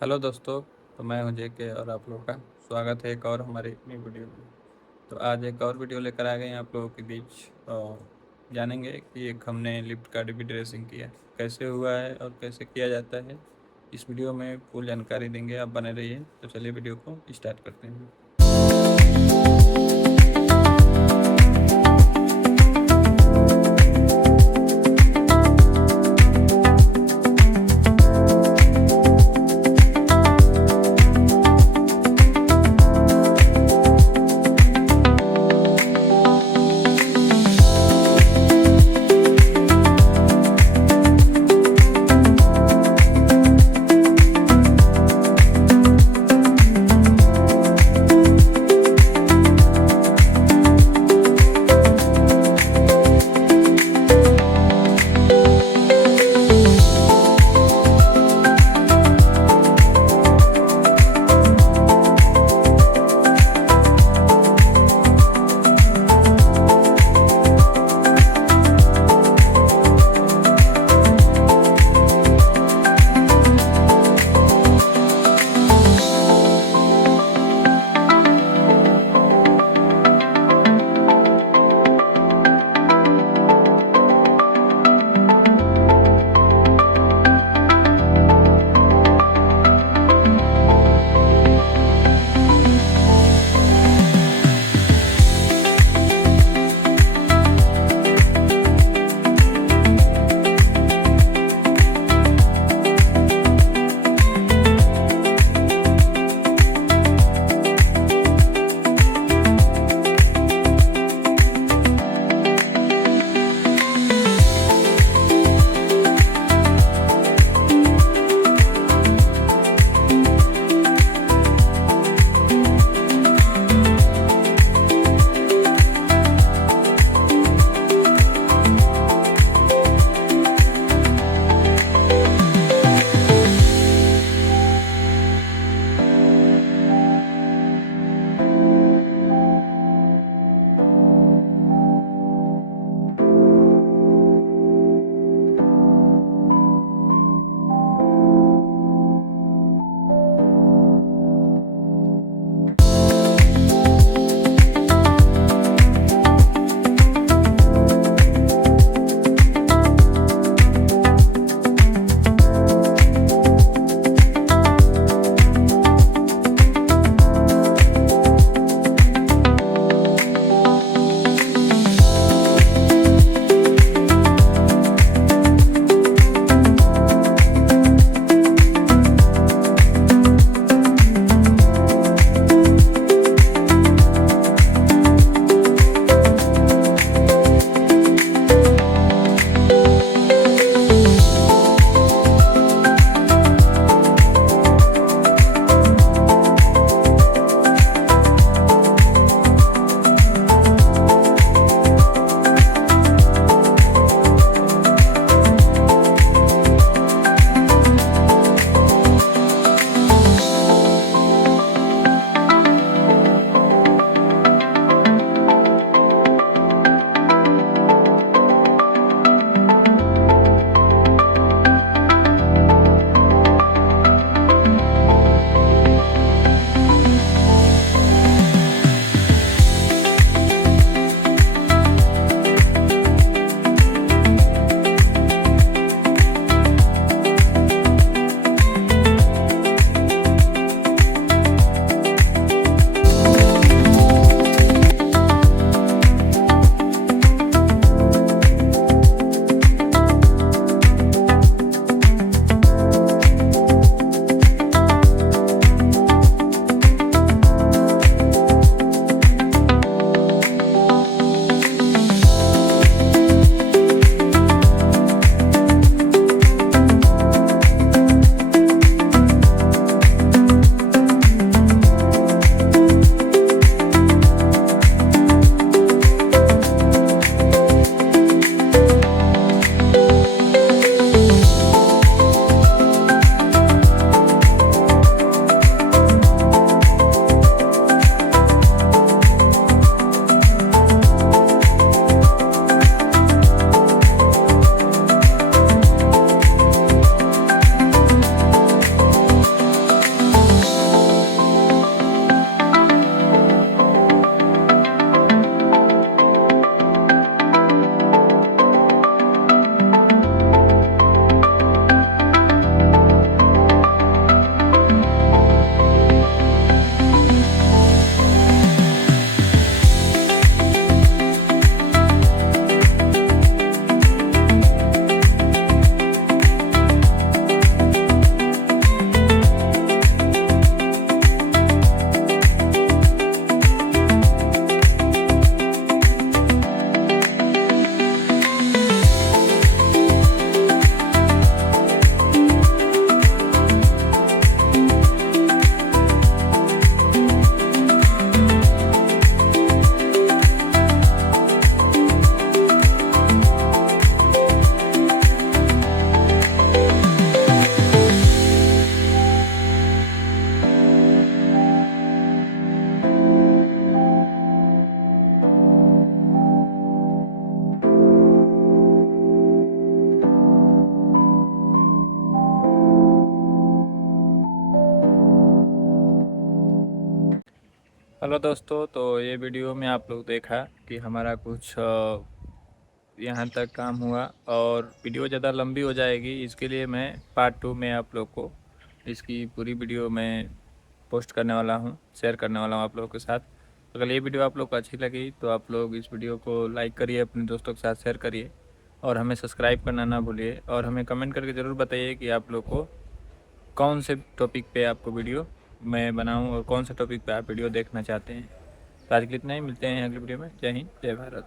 हेलो दोस्तों। तो मैं हूं जेके और आप लोगों का स्वागत है एक और हमारी नई वीडियो में। तो आज एक और वीडियो लेकर आ गए हैं आप लोगों के बीच और जानेंगे कि एक हमने लिफ्ट का डिबी रेसिंग किया कैसे हुआ है और कैसे किया जाता है। इस वीडियो में फुल जानकारी देंगे, आप बने रहिए। तो चलिए वीडियो को स्टार्ट करते हैं। हेलो दोस्तों, तो ये वीडियो में आप लोग देखा कि हमारा कुछ यहाँ तक काम हुआ और वीडियो ज़्यादा लंबी हो जाएगी। इसके लिए मैं पार्ट 2 में आप लोग को इसकी पूरी वीडियो मैं पोस्ट करने वाला हूँ, शेयर करने वाला हूँ आप लोगों के साथ। अगर ये वीडियो आप लोग को अच्छी लगी तो आप लोग इस वीडियो को लाइक करिए, अपने दोस्तों के साथ शेयर करिए और हमें सब्सक्राइब करना ना भूलिए। और हमें कमेंट करके ज़रूर बताइए कि आप लोग को कौन से टॉपिक पे आपको वीडियो मैं बनाऊं और कौन से टॉपिक पे आप वीडियो देखना चाहते हैं। तो आज के लिए इतना ही, मिलते हैं अगली वीडियो में। जय हिंद, जय भारत।